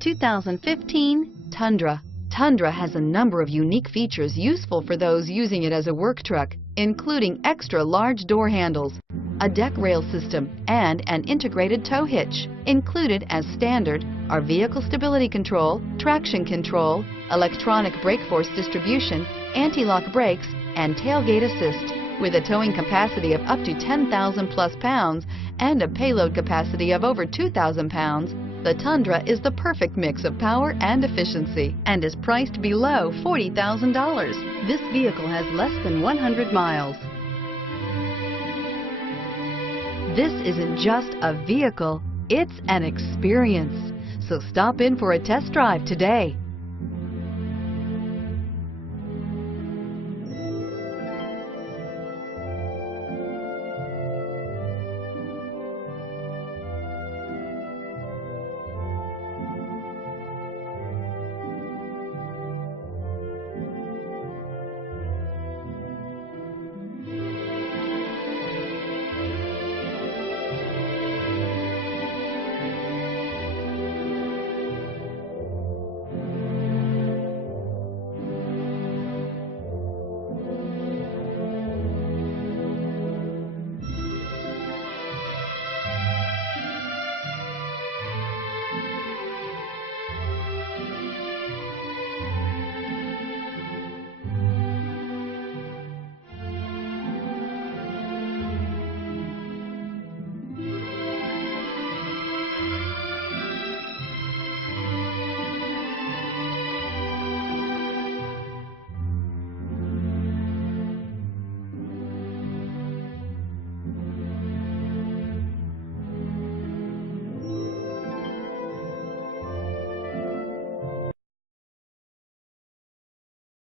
2015 Tundra. Tundra has a number of unique features useful for those using it as a work truck, including extra large door handles, a deck rail system, and an integrated tow hitch. Included as standard are vehicle stability control, traction control, electronic brake force distribution, anti-lock brakes, and tailgate assist. With a towing capacity of up to 10,000 plus pounds and a payload capacity of over 2,000 pounds, the Tundra is the perfect mix of power and efficiency and is priced below $40,000. This vehicle has less than 100 miles. This isn't just a vehicle, it's an experience. So stop in for a test drive today.